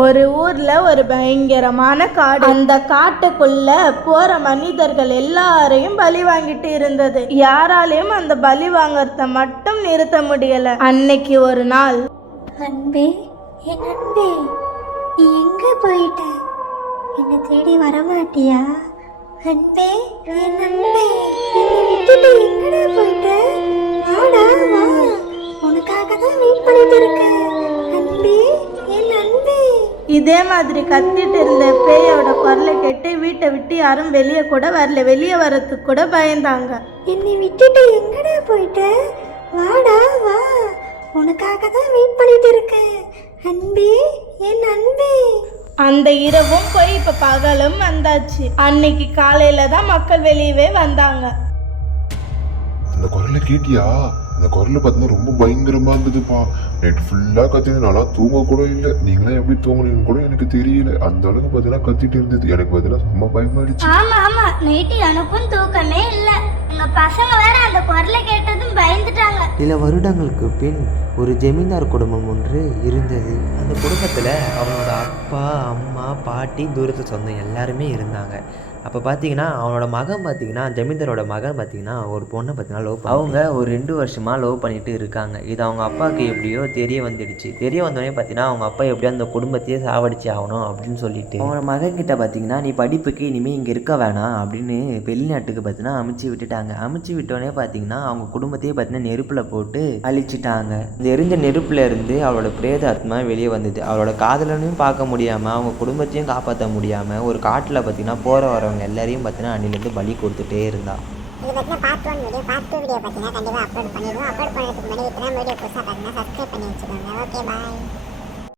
ஒரு ஊர்ல ஒரு பயங்கரமான காடு. அந்த காட்டுக்குள்ள போற மனிதர்கள் எல்லாரையும் பலி வாங்கிட்டு இருந்தது. யாராலையும் அந்த பலி வாங்கறத மட்டும் நிறுத்த முடியல. அன்னைக்கு ஒரு நாள் அன்பே என் அன்பே நீ எங்க போயிட்ட? என்னை தேடி வரமாட்டியா? அன்பே என் அன்பே என்னை இதே மாதிரி கத்திட்டு இருந்த பேயோட குரலை கேட்டு வீட்டை விட்டு யாரும் வெளியே கூட வரல. வெளியே வர்றதுக்கு கூட பயந்தாங்க. என்னை விட்டுட்டு எங்கடா போயிட்ட? வாடா வா. உனக்காக தான் வெயிட் பண்ணிட்டு இருக்கேன். அன்பே என் அன்பே. அந்த இரவும் போய் இப்ப பகலும் வந்தாச்சு. அன்னைக்கு காலையில தான் மக்கள் வெளியவே வந்தாங்க. அந்த குரலை கேட்டியா? அந்த குரலை பார்த்தீங்கன்னா ரொம்ப பயங்கரமா இருந்ததுப்பா. நைட் ஃபுல்லா கத்தினது நானா தூங்க கூட இல்லை. நீங்களாம் எப்படி தூங்குனீங்கன்னு கூட எனக்கு தெரியல. அந்த அளவுக்கு பார்த்தீங்கன்னா கத்திட்டு இருந்தது. எனக்கு பார்த்தீங்கன்னா செம்ம பயமாயிடுச்சு. ஆமா ஆமா. நைட்டு எனக்கும் தூக்கமே இல்ல. உங்க பசங்க வேற அந்த குரலை கேட்டதும் பயந்துட்டாங்க. சில வருடங்களுக்கு பின் ஒரு ஜமீன்தார் குடும்பம் ஒன்று இருந்தது. அந்த குடும்பத்தில் அவனோட அப்பா அம்மா பாட்டி தூரத்து சொந்தம் எல்லாருமே இருந்தாங்க. அப்போ பார்த்தீங்கன்னா அவனோட மகன் பார்த்தீங்கன்னா ஜமீன்தாரோட மகன் பார்த்தீங்கன்னா ஒரு பொண்ணை பார்த்தீங்கன்னா லவ் அவங்க ஒரு ரெண்டு வருஷமாக லவ் பண்ணிட்டு இருக்காங்க. இது அவங்க அப்பாவுக்கு எப்படியோ தெரிய வந்துடுச்சு. தெரிய வந்தோடனே பார்த்தீங்கன்னா அவங்க அப்பா எப்படியோ அந்த குடும்பத்தையே சாவடிச்சு ஆகணும் அப்படின்னு சொல்லிட்டு. அவனோட மகன் கிட்ட பார்த்தீங்கன்னா நீ படிப்புக்கு இனிமேல் இங்கே இருக்க வேணாம் அப்படின்னு வெளிநாட்டுக்கு பார்த்தீங்கன்னா அமுச்சு விட்டுட்டாங்க. அமுச்சு விட்டோடனே பார்த்தீங்கன்னா அவங்க குடும்பத்தையே பார்த்தீங்கன்னா நெருப்பில் போட்டு அழிச்சிட்டாங்க. அந்த எரிஞ்ச நெருப்புலேருந்து அவளோட பிரேத ஆத்மா வெளியே வந்தது. அவளோட காதலனையும் பார்க்க முடியாமல் அவங்க குடும்பத்தையும் காப்பாற்ற முடியாமல் ஒரு காட்டில் பார்த்தீங்கன்னா போகிற வரவங்க எல்லாரையும் பார்த்தீங்கன்னா அன்னிலேருந்து பலி கொடுத்துட்டே இருந்தா. இது பார்த்தீங்கன்னா part one video part two video பார்த்தீங்கன்னா கண்டிப்பாக அப்லோட் பண்ணிடுவோம். அப்லோட் பண்ணுறதுக்கு முன்னாடி வீட்டில் வீடியோ புதுசாக பார்த்தீங்கன்னா சப்ஸ்கிரைப் பண்ணி வச்சுக்கோங்க. Okay bye